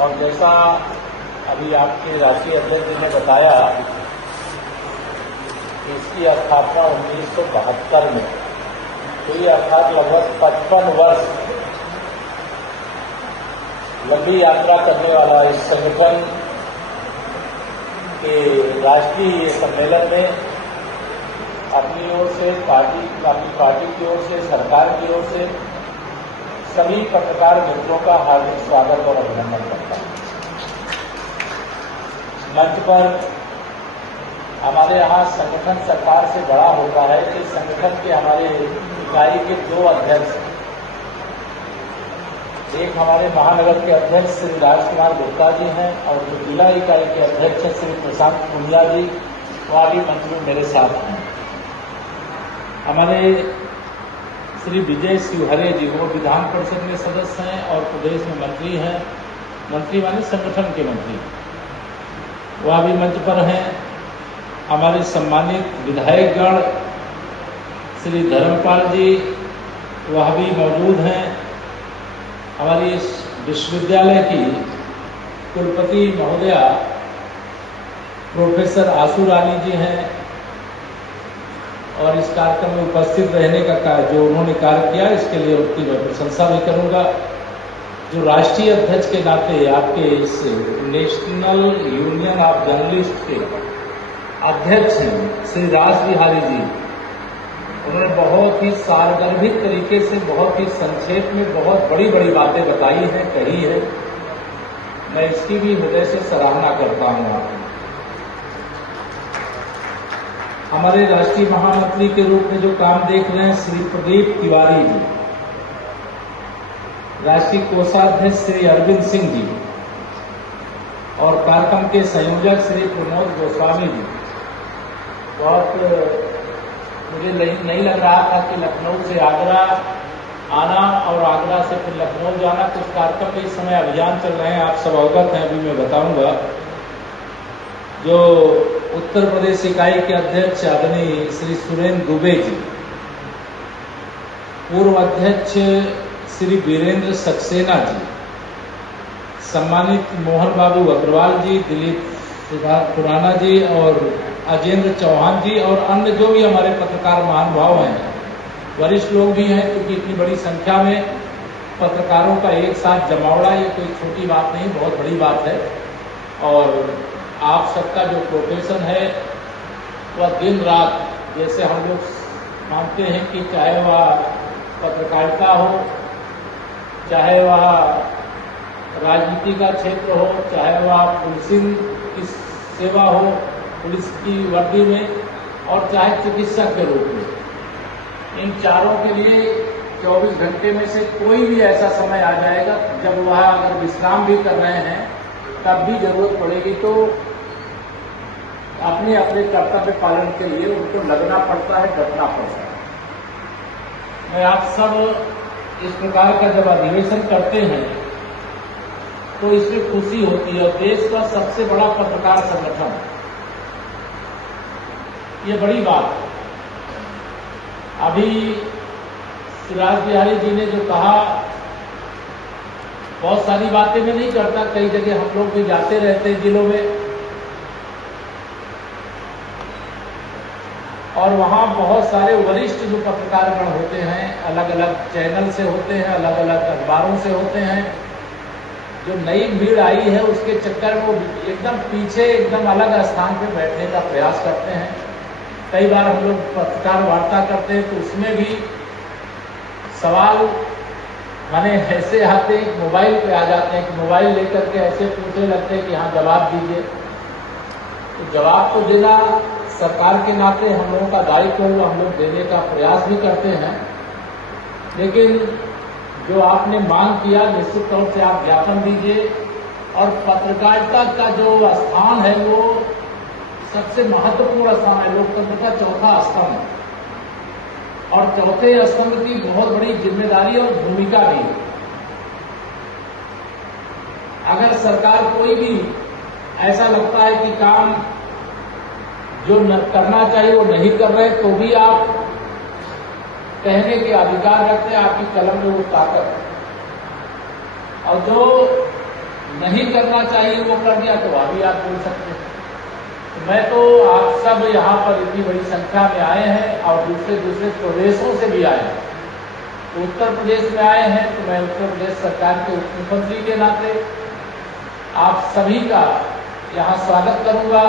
और जैसा अभी आपके राष्ट्रीय अध्यक्ष जी ने बताया कि इसकी स्थापना 1972 में हुई, अर्थात लगभग 55 वर्ष लंबी यात्रा करने वाला इस संगठन के राष्ट्रीय सम्मेलन में अपनी ओर से अपनी पार्टी की ओर से, सरकार की ओर से सभी पत्रकार मित्रों का हार्दिक स्वागत और अभिनंदन करता हूं। मंच पर हमारे यहाँ संगठन सरकार से बड़ा होता है कि संगठन के हमारे इकाई के 2 अध्यक्ष, एक हमारे महानगर के अध्यक्ष श्री राजकुमार गुप्ता जी हैं और जो जिला इकाई के अध्यक्ष हैं श्री प्रशांत पुनिया जी, वह भी मंत्री मेरे साथ हैं। हमारे श्री विजय शिवहरे जी, वो विधान परिषद में सदस्य हैं और प्रदेश में मंत्री हैं, मंत्री माने संगठन के मंत्री, वह भी मंच पर हैं। हमारे सम्मानित विधायकगण श्री धर्मपाल जी, वह भी मौजूद हैं। हमारी इस विश्वविद्यालय की कुलपति महोदया प्रोफेसर आशु रानी जी हैं और इस कार्यक्रम में उपस्थित रहने का जो उन्होंने कार्य किया, इसके लिए उनकी मैं प्रशंसा भी करूंगा। जो राष्ट्रीय अध्यक्ष के नाते आपके इस नेशनल यूनियन ऑफ जर्नलिस्ट के अध्यक्ष हैं श्री राज बिहारी जी, उन्होंने बहुत ही सारगर्भित तरीके से, बहुत ही संक्षेप में बहुत बड़ी बड़ी बातें बताई हैं, कही है। मैं इसकी भी हृदय से सराहना करता हूं। हमारे राष्ट्रीय महामंत्री के रूप में जो काम देख रहे हैं श्री प्रदीप तिवारी जी, राष्ट्रीय कोषाध्यक्ष श्री अरविंद सिंह जी और कार्यक्रम के संयोजक श्री प्रमोद गोस्वामी जी। बहुत मुझे नहीं लग रहा था कि लखनऊ से आगरा आना और आगरा से फिर लखनऊ जाना, कुछ कार्यक्रम के इस समय अभियान चल रहे हैं, आप सब अवगत हैं, अभी मैं बताऊंगा। जो उत्तर प्रदेश इकाई के अध्यक्ष आदरणीय श्री सुरेंद्र दुबे जी, पूर्व अध्यक्ष श्री वीरेंद्र सक्सेना जी, सम्मानित मोहन बाबू अग्रवाल जी, दिलीप खुराना जी और अजेंद्र चौहान जी और अन्य जो भी हमारे पत्रकार महानुभाव हैं, वरिष्ठ लोग भी हैं, क्योंकि इतनी बड़ी संख्या में पत्रकारों का एक साथ जमावड़ा ये कोई छोटी बात नहीं, बहुत बड़ी बात है। और आप सबका जो प्रोफेशन है वह दिन रात, जैसे हम लोग मानते हैं कि चाहे वह पत्रकारिता हो, चाहे वह राजनीति का क्षेत्र हो, चाहे वह पुलिसिंग की सेवा हो पुलिस की वर्दी में, और चाहे चिकित्सक के रूप में, इन चारों के लिए 24 घंटे में से कोई भी ऐसा समय आ जाएगा जब वह अगर विश्राम भी कर रहे हैं तब भी जरूरत पड़ेगी तो अपने अपने कर्तव्य पालन के लिए उनको लगना पड़ता है, डटना पड़ता है। मैं आप सब इस प्रकार का जब अधिवेशन करते हैं तो इसमें खुशी होती है। और देश का सबसे बड़ा पत्रकार संगठन, ये बड़ी बात है। अभी राज बिहारी जी ने जो कहा, बहुत सारी बातें मैं नहीं करता, कई जगह हम लोग भी जाते रहते हैं जिलों में, और वहां बहुत सारे वरिष्ठ जो पत्रकारगण होते हैं, अलग अलग चैनल से होते हैं, अलग अलग अखबारों से होते हैं। जो नई भीड़ आई है उसके चक्कर में वो एकदम पीछे, एकदम अलग स्थान पे बैठने का प्रयास करते हैं। कई बार हम लोग पत्रकार वार्ता करते हैं तो उसमें भी सवाल माने ऐसे आते हैं, मोबाइल पे आ जाते हैं कि मोबाइल लेकर के ऐसे पूछने लगते हैं कि हाँ जवाब दीजिए। तो जवाब तो देना सरकार के नाते हम लोगों का दायित्व है, हम लोग देने का प्रयास भी करते हैं। लेकिन जो आपने मांग किया, निश्चित तौर से आप ज्ञापन दीजिए। और पत्रकारिता का जो स्थान है वो सबसे महत्वपूर्ण स्थान है, लोकतंत्र का चौथा स्तंभ है, और चौथे स्तंभ की बहुत बड़ी जिम्मेदारी और भूमिका भी है। अगर सरकार कोई भी ऐसा लगता है कि काम जो करना चाहिए वो नहीं कर रहे, तो भी आप कहने के अधिकार रखते हैं, आपकी कलम में वो ताकत है। और जो नहीं करना चाहिए वो कर दिया, तो अभी आप बोल सकते हैं। मैं तो आप सब यहाँ पर इतनी बड़ी संख्या में आए हैं और दूसरे दूसरे प्रदेशों से भी आए हैं। तो उत्तर प्रदेश में आए हैं तो मैं उत्तर प्रदेश सरकार के उप मुख्यमंत्री के नाते आप सभी का यहाँ स्वागत करूंगा,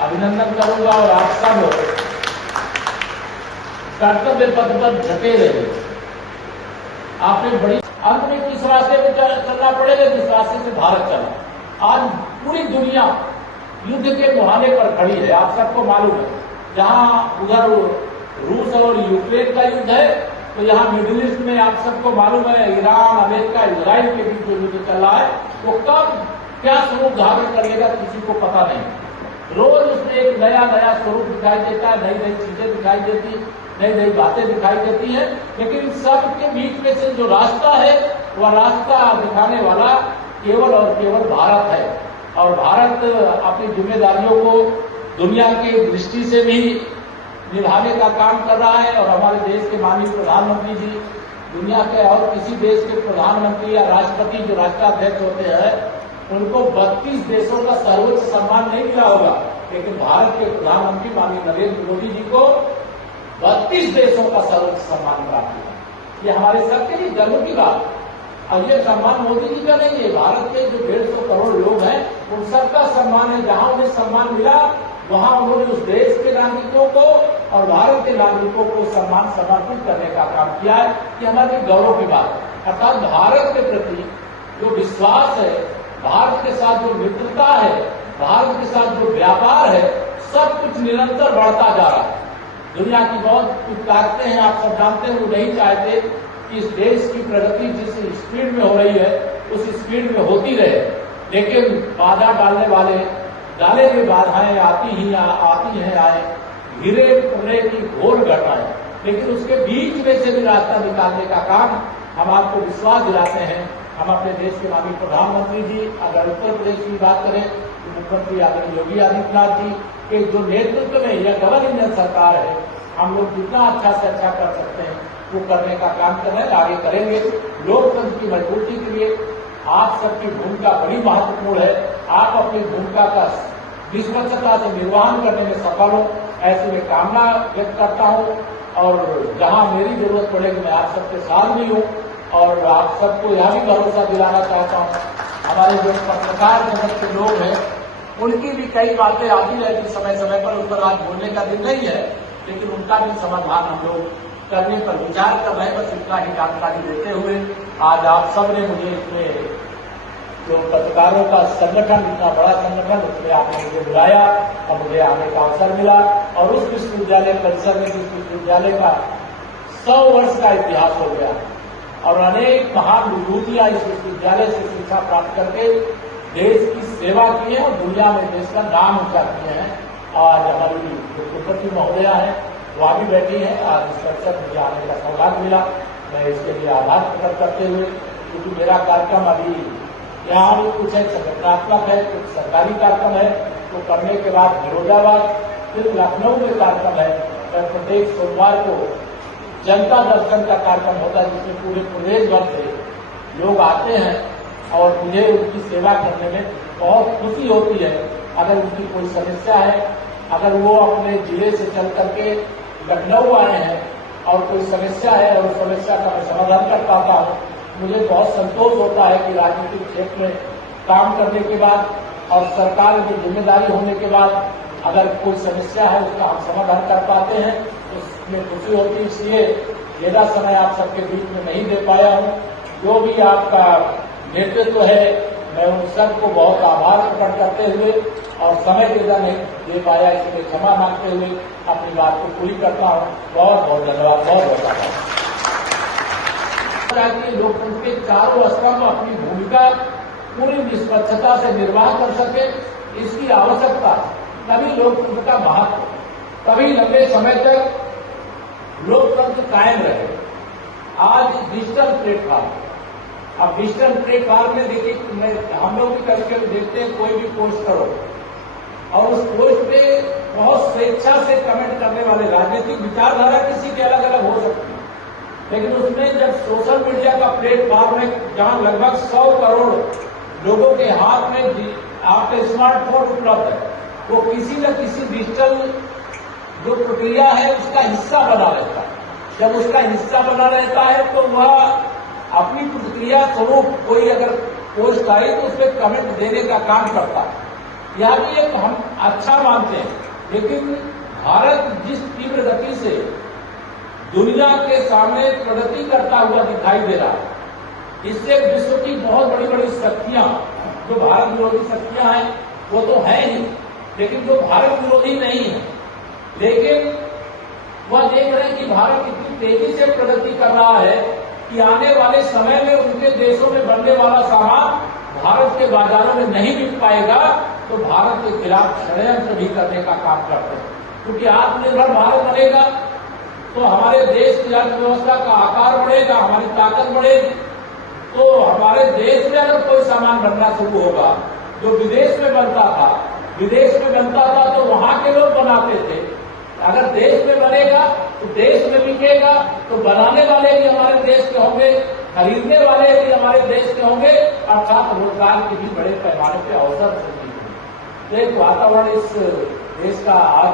अभिनंदन करूंगा और आप सब कर्तव्य पथ पर डटे रहे। आपने बड़ी अंत में किस रास्ते में चलना पड़ेगा, जिस रास्ते से भारत चला। आज पूरी दुनिया युद्ध के मुहाने पर खड़ी है, आप सबको मालूम है। जहां उधर रूस और यूक्रेन का युद्ध है, तो यहाँ मिडिल ईस्ट में आप सबको मालूम है ईरान, अमेरिका, इजराइल के बीच जो युद्ध चल रहा है, वो कब क्या स्वरूप धारण करेगा किसी को पता नहीं। रोज उसमें एक नया नया स्वरूप दिखाई देता है, नई नई चीजें दिखाई देती, नई नई बातें दिखाई देती हैं। लेकिन सबके बीच में से जो रास्ता है, वह रास्ता दिखाने वाला केवल और केवल भारत है। और भारत अपनी जिम्मेदारियों को दुनिया की दृष्टि से भी निभाने का काम कर रहा है। और हमारे देश के माननीय प्रधानमंत्री जी, दुनिया के और किसी देश के प्रधानमंत्री या राष्ट्रपति जो राष्ट्राध्यक्ष होते हैं, उनको 32 देशों का सर्वोच्च सम्मान नहीं मिला होगा, लेकिन भारत के प्रधानमंत्री माननीय नरेंद्र मोदी जी को 32 देशों का सर्वोच्च सम्मान प्राप्त हुआ। ये हमारे सबके लिए गर्व की बात है। और ये सम्मान मोदी जी का नहीं है, भारत के जो 150 करोड़ लोग हैं उन सबका सम्मान है। जहां उन्हें सम्मान मिला वहां उन्होंने उस देश के नागरिकों को और भारत के नागरिकों को सम्मान समर्पित करने का काम किया है। कि हमारे गौरव की बात है। अर्थात भारत के प्रति जो विश्वास है, भारत के साथ जो मित्रता है, भारत के साथ जो व्यापार है, सब कुछ निरंतर बढ़ता जा रहा है। दुनिया की बहुत कुछ ताकतें हैं, आप सब जानते हैं, वो नहीं चाहते कि इस देश की प्रगति जिस स्पीड में हो रही है उस स्पीड में होती रहे। लेकिन बाधा डालने वाले डाले हुए बाधाएं आती हैं आए, घिरे पड़ने की घोर घटनाएं। लेकिन उसके बीच में से भी रास्ता निकालने का काम हम आपको विश्वास दिलाते हैं। हम अपने देश के माननीय प्रधानमंत्री जी, अगर उत्तर प्रदेश की बात करें तो मुख्यमंत्री आदरणीय योगी आदित्यनाथ जी के जो नेतृत्व में यह डबल इंजन सरकार है, हम लोग जितना अच्छा से अच्छा कर सकते हैं वो करने का काम कर रहे हैं, आगे करेंगे। लोकतंत्र की मजबूती के लिए आप सबकी भूमिका बड़ी महत्वपूर्ण है। आप अपनी भूमिका का निष्पक्षता से निर्वहन करने में सफल हो, ऐसी मैं कामना व्यक्त करता हूं। और जहां मेरी जरूरत पड़ेगी मैं आप सबके साथ भी हूं। और आप सबको यह भी भरोसा दिलाना चाहता हूं, हमारे जो पत्रकार जगत के लोग हैं उनकी भी कई बातें आती रहती समय समय पर, उन पर आज बोलने का दिन नहीं है, लेकिन उनका भी समाधान हम लोग करने पर विचार कर रहे हैं। बस इतना ही जानकारी देते हुए आज आप सब ने मुझे इसमें जो पत्रकारों का संगठन, इतना बड़ा संगठन, उसमें आपने मुझे बुलाया और मुझे आने का अवसर मिला। और उस विश्वविद्यालय परिसर में जिस विश्वविद्यालय का 100 वर्ष का इतिहास हो गया और अनेक महान विभूतियां इस विश्वविद्यालय से शिक्षा प्राप्त करके देश की सेवा की है और दुनिया में देश का नाम ऊंचा किए हैं। आज हमारी मुख्यमंत्री महोदया है, वो भी बैठी हैं। आज इस अवसर मुझे आने का सौभाग्य मिला, मैं इसके लिए आभार प्रकट करते हुए, क्योंकि मेरा कार्यक्रम अभी यहाँ भी कुछ है संगठनात्मक है, कुछ सरकारी कार्यक्रम है, तो करने के बाद फिरोजाबाद, फिर लखनऊ में कार्यक्रम है। प्रत्येक सोमवार को जनता दर्शन का कार्यक्रम होता है, जिसमें पूरे प्रदेश भर से लोग आते हैं और मुझे उनकी सेवा करने में बहुत खुशी होती है। अगर उनकी कोई समस्या है, अगर वो अपने जिले से चल करके लखनऊ आए हैं और कोई समस्या है और उस समस्या का मैं समाधान कर पाता हूं, मुझे बहुत संतोष होता है कि राजनीतिक क्षेत्र में काम करने के बाद और सरकार की जिम्मेदारी होने के बाद अगर कोई समस्या है उसका हम समाधान कर पाते हैं, उसमें खुशी होती है। इसलिए ज्यादा समय आप सबके बीच में नहीं दे पाया हूं। जो भी आपका नेतृत्व है, मैं उन सबको बहुत आभार प्रकट करते हुए और समय ज्यादा नहीं दे पाया, इसलिए क्षमा मांगते हुए अपनी बात को पूरी करता हूं। बहुत बहुत धन्यवाद, बहुत बहुत आभार। लोकतंत्र के चारों स्तंभ अपनी भूमिका पूरी निष्पक्षता से निर्वाह कर सके, इसकी आवश्यकता है। तभी लोकतंत्र का महत्व, तभी लंबे समय तक लोकतंत्र कायम रहे। आज डिजिटल प्लेटफॉर्म, अब डिजिटल प्लेटफॉर्म में देखिए, हम लोग भी कभी कभी देखते हैं कोई भी पोस्ट करो और उस पोस्ट पे बहुत स्वेच्छा से कमेंट करने वाले, राजनीतिक विचारधारा किसी के अलग अलग हो सकती है, लेकिन उसमें जब सोशल मीडिया का प्लेटफॉर्म है जहां लगभग 100 करोड़ लोगों के हाथ में आपके स्मार्टफोन उपलब्ध है, वो किसी न किसी डिजिटल जो प्रक्रिया है उसका हिस्सा बना रहता है। जब उसका हिस्सा बना रहता है तो वह अपनी प्रतिक्रिया स्वरूप कोई अगर पोस्ट आई तो उसमें कमेंट देने का काम करता है। यह भी एक हम अच्छा मानते हैं, लेकिन भारत जिस तीव्र गति से दुनिया के सामने प्रगति करता हुआ दिखाई दे रहा है, इससे विश्व की बहुत बड़ी बड़ी शक्तियां, जो भारत विरोधी शक्तियां हैं वो तो है ही, लेकिन जो भारत विरोधी नहीं है, लेकिन वह देख रहे हैं कि भारत इतनी तेजी से प्रगति कर रहा है कि आने वाले समय में उनके देशों में बनने वाला सामान भारत के बाजारों में नहीं बिक पाएगा, तो भारत के खिलाफ षड्यंत्र भी करने का काम करते हैं। क्योंकि आत्मनिर्भर भारत बनेगा तो हमारे देश की अर्थव्यवस्था का आकार बढ़ेगा, हमारी ताकत बढ़ेगी। तो हमारे देश में अगर कोई सामान बनना शुरू होगा जो विदेश में बनता था तो वहां के लोग बनाते थे। अगर देश में बनेगा तो देश में बिकेगा, तो बनाने वाले भी हमारे देश के होंगे, खरीदने वाले भी हमारे देश के होंगे, अर्थात रोजगार के भी बड़े पैमाने पर अवसर होंगे। एक वातावरण इस देश का आज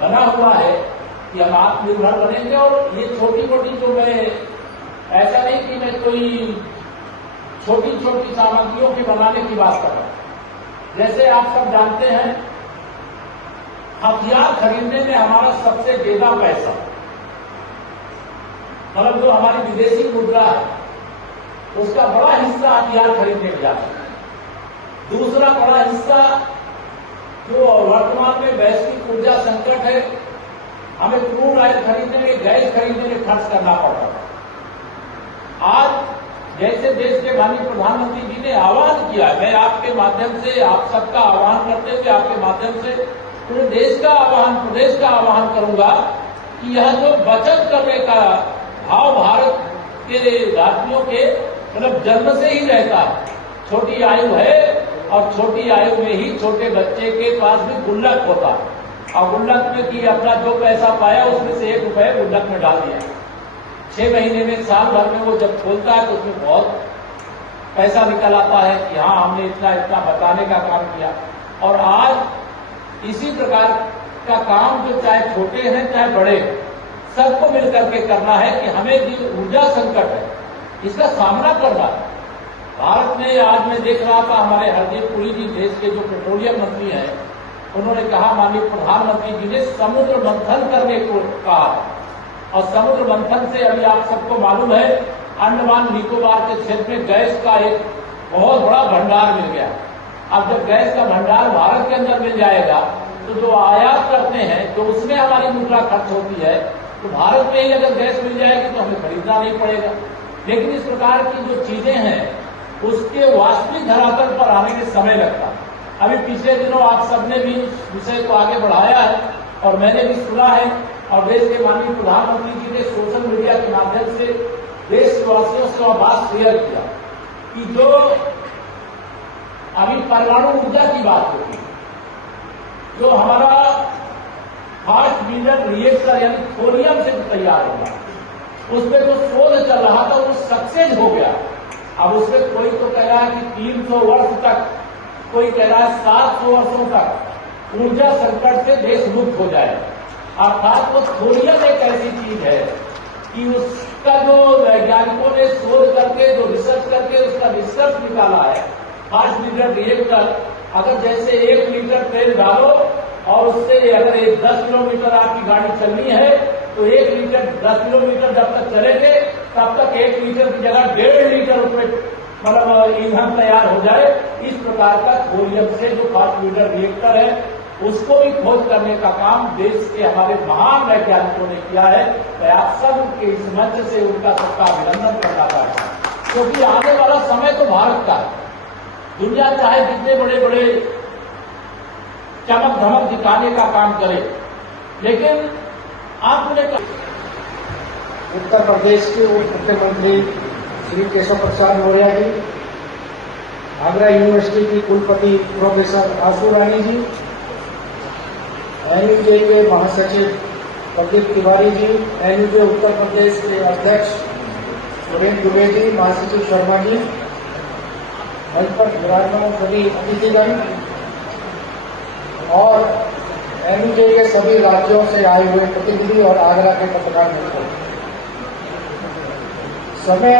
बना हुआ है कि हम आत्मनिर्भर बनेंगे। और ये छोटी मोटी जो मैं ऐसा नहीं कि मैं कोई छोटी छोटी सामग्रियों के बनाने की बात कर रहा हूं। जैसे आप सब जानते हैं, हथियार खरीदने में हमारा सबसे ज्यादा पैसा, मतलब जो हमारी विदेशी मुद्रा है उसका बड़ा हिस्सा हथियार खरीदने में जाता है। दूसरा बड़ा हिस्सा जो वर्तमान में वैश्विक ऊर्जा संकट है, हमें क्रूड ऑयल खरीदने में, गैस खरीदने में खर्च करना पड़ रहा है। आज जैसे देश के माननीय प्रधानमंत्री जी ने आह्वान किया, मैं आपके माध्यम से आप सबका आह्वान करते हुए आपके माध्यम से पूरे देश का आह्वान, प्रदेश का आह्वान करूंगा कि यह जो बचत करने का भाव भारत के भारतीयों के मतलब जन्म से ही रहता है। छोटी आयु है और छोटी आयु में ही छोटे बच्चे के पास भी गुल्लक होता है, और गुल्लक में कि अपना जो पैसा पाया उसमें से 1 रुपये गुल्लक में डाल दिया। 6 महीने में, साल भर में वो जब खोलता है तो उसमें बहुत पैसा निकल आता है कि हाँ हमने इतना इतना बचाने का काम किया। और आज इसी प्रकार का काम जो चाहे छोटे हैं चाहे बड़े, सबको मिलकर के करना है कि हमें जो ऊर्जा संकट है इसका सामना करना है। भारत में आज मैं देख रहा था, हमारे हरदीप पुरी जी देश के जो पेट्रोलियम मंत्री हैं, उन्होंने कहा, माननीय प्रधानमंत्री जी ने समुद्र मंथन करने को कहा, और समुद्र मंथन से अभी आप सबको मालूम है अंडमान निकोबार के क्षेत्र में गैस का एक बहुत बड़ा भंडार मिल गया। अब जब गैस का भंडार भारत के अंदर मिल जाएगा तो जो आयात करते हैं, तो उसमें हमारी मुद्रा खर्च होती है, तो भारत में ही अगर गैस मिल जाएगी तो हमें खरीदना नहीं पड़ेगा। लेकिन इस प्रकार की जो चीजें हैं उसके वास्तविक धरातल पर आने में समय लगता है। अभी पिछले दिनों आप सबने भी उस विषय को आगे बढ़ाया है और मैंने भी सुना है, और देश के माननीय प्रधानमंत्री जी ने सोशल मीडिया के माध्यम से देशवासियों से वह बात शेयर किया कि जो अभी परमाणु ऊर्जा की बात होती है, जो हमारा फास्ट फ्यूजन रिएक्टर यानी थोरियम से तैयार होगा, उसमें जो शोध चल रहा था वो सक्सेस हो गया। अब उसमें कोई तो कह रहा है कि 300 वर्ष तक, कोई कह रहा है 700 वर्षों तक ऊर्जा संकट से देश मुक्त हो जाए। अर्थात वो थोरियम एक ऐसी चीज है कि उसका जो वैज्ञानिकों ने शोध करके, जो रिसर्च करके उसका रिसर्च निकाला है, फास्ट फ्यूजन रिएक्टर, अगर जैसे 1 लीटर तेल डालो और उससे अगर 10 किलोमीटर आपकी गाड़ी चलनी है तो 1 लीटर 10 किलोमीटर जब तक चलेंगे तब तक 1 लीटर की जगह 1.5 लीटर उसमें मतलब ईंधन तैयार हो जाए। इस प्रकार का थोरियम से जो फास्ट फ्यूजन रिएक्टर है उसको भी खोज करने का काम देश के हमारे महान वैज्ञानिकों ने किया है। मैं आप सब के इस मंच से उनका सबका अभिनंदन करना चाहता हूं, क्योंकि आने वाला समय तो भारत का है। दुनिया चाहे जितने बड़े बड़े चमक धमक दिखाने का काम करे, लेकिन आपने उत्तर प्रदेश के उप मुख्यमंत्री श्री केशव प्रसाद मौर्य जी, आगरा यूनिवर्सिटी की कुलपति प्रोफेसर आशू रानी जी, एनयूजे के महासचिव प्रदीप तिवारी जी, एनयूजे उत्तर प्रदेश के अध्यक्ष सुरेंद्र दुबे जी, महासचिव शर्मा जी, मंच पर विराजमान सभी अतिथिगण और एनयूजे के सभी राज्यों से आए हुए प्रतिनिधि और आगरा के पत्रकार मित्र, समय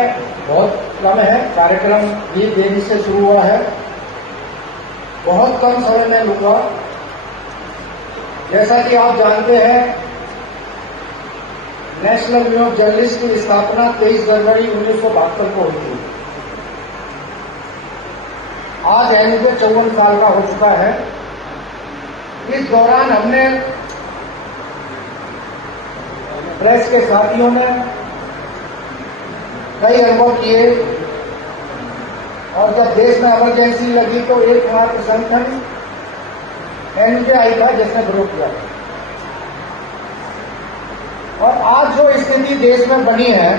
बहुत कम है, कार्यक्रम भी देरी से शुरू हुआ है, बहुत कम समय में लूंगा। जैसा कि आप जानते हैं, नेशनल यूनियन ऑफ जर्नलिस्ट की स्थापना 23 जनवरी 1972 को हुई थी। आज एनयूजे 54 साल का हो चुका है। इस दौरान हमने प्रेस के साथियों ने कई अनुभव किए और जब देश में इमरजेंसी लगी तो एकमात्र संगठन एनयूजे आई था जिसने विरोध किया। और आज जो स्थिति देश में बनी है,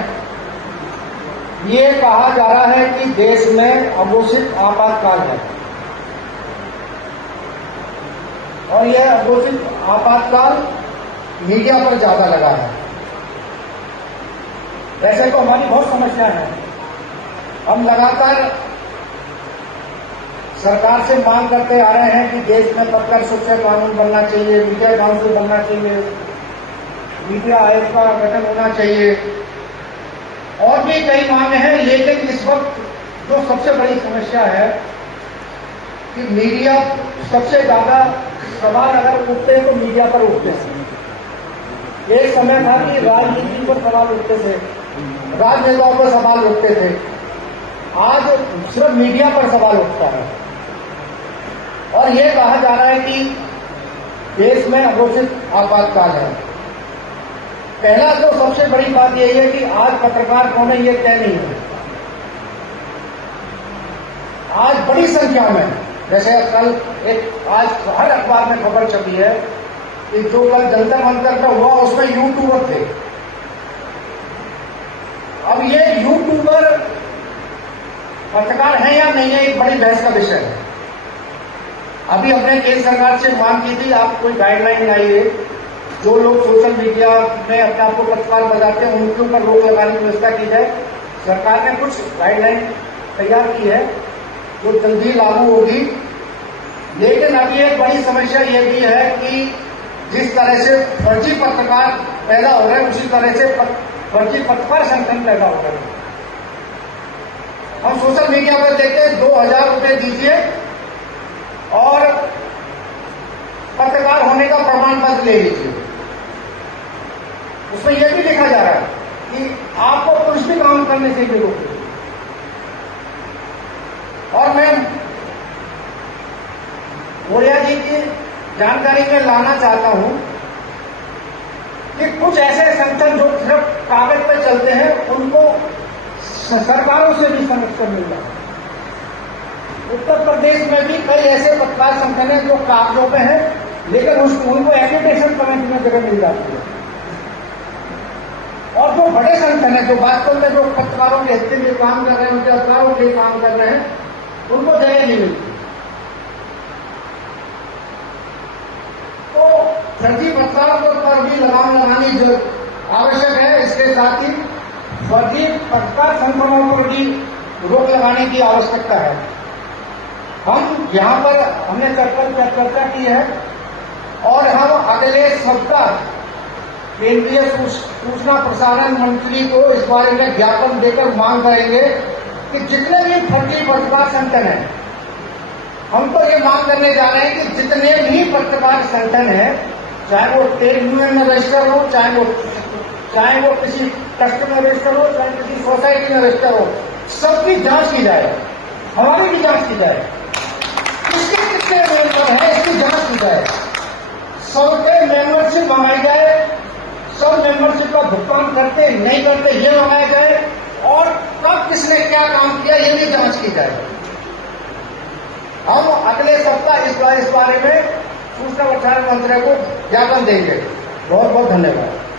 ये कहा जा रहा है कि देश में अघोषित आपातकाल है और यह अघोषित आपातकाल मीडिया पर ज्यादा लगा है। वैसे तो हमारी बहुत समस्या है। हम लगातार सरकार से मांग करते आ रहे हैं कि देश में पत्रकार सुरक्षा कानून बनना चाहिए, मीडिया काउंसिल बनना चाहिए, मीडिया आयोग का गठन होना चाहिए और भी कई मांगे हैं। लेकिन इस वक्त जो सबसे बड़ी समस्या है कि मीडिया सबसे ज्यादा सवाल अगर उठते हैं तो मीडिया पर उठते हैं। एक समय था कि राजनीति पर सवाल उठते थे, राजनेताओं पर सवाल उठते थे, आज सिर्फ मीडिया पर सवाल उठता है। और ये कहा जा रहा है कि देश में अघोषित आपातकाल है। पहला तो सबसे बड़ी बात यही है कि आज पत्रकार कौन है ये तय नहीं है। आज बड़ी संख्या में, जैसे कल आज हर अखबार में खबर छपी है कि जो कल जंतर मंतर का हुआ उसमें यूट्यूबर थे। अब ये यूट्यूबर पत्रकार है या नहीं है, एक बड़ी बहस का विषय है। अभी हमने केंद्र सरकार से मांग की थी, आप कोई गाइडलाइन लाइए, जो लोग सोशल मीडिया में अपने आप को पत्रकार बताते हैं उनके ऊपर रोक लगाने की व्यवस्था की जाए। सरकार ने कुछ गाइडलाइन तैयार की है जो जल्दी लागू होगी। लेकिन अभी एक बड़ी समस्या ये भी है कि जिस तरह से फर्जी पत्रकार पैदा हो रहे हैं, उसी तरह से फर्जी पत्रकार संगठन पैदा हो रहे हैं। हम सोशल मीडिया पर देखते हैं 2000 रुपये दीजिए और पत्रकार होने का प्रमाण पत्र ले लीजिए। उसमें यह भी लिखा जा रहा है कि आपको कुछ भी काम करने से रोक। और मैं मौर्या जी की जानकारी में लाना चाहता हूं कि कुछ ऐसे संगठन जो सिर्फ कागज पर चलते हैं उनको सरकारों से भी संरक्षण मिल रहा है। उत्तर प्रदेश में भी कई ऐसे पत्रकार संगठन हैं जो कागजों पे हैं, लेकिन उनको एजुकेशन कमेटी में जगह मिल जाती है। और जो बड़े संगठन हैं जो वास्तव में जो पत्रकारों के हित के लिए काम कर रहे हैं, उनके अधिकारों के लिए काम कर रहे हैं, उनको जगह नहीं मिलती। तो फर्जी पत्रकारों पर भी लगाम लगानी जो आवश्यक है, इसके साथ ही फर्जी पत्रकार संगठनों पर भी रोक लगाने की आवश्यकता है। हम यहाँ पर हमने चर्चा की है और हम अगले सप्ताह केंद्रीय सूचना प्रसारण मंत्री को इस बारे में ज्ञापन देकर मांग करेंगे कि जितने भी फर्जी पत्रकार संगठन हैं, हम तो ये मांग करने जा रहे हैं कि जितने भी पत्रकार संगठन हैं, चाहे वो ट्रेड यूनियन में रजिस्टर हो, चाहे वो किसी ट्रस्ट में रजिस्टर हो, चाहे किसी सोसाइटी में रजिस्टर हो, सबकी जांच की जाए, हमारी भी जांच की जाए, किसके मेंबर है इसकी जांच की जाए, सबके मेंबरशिप मंगाई जाए, सब मेंबरशिप का भुगतान करते नहीं करते ये मंगाया जाए और कब किसने क्या काम किया ये भी जांच की जाए। हम अगले सप्ताह इस बारे में सूचना प्रसारण मंत्री को ज्ञापन देंगे। बहुत बहुत धन्यवाद।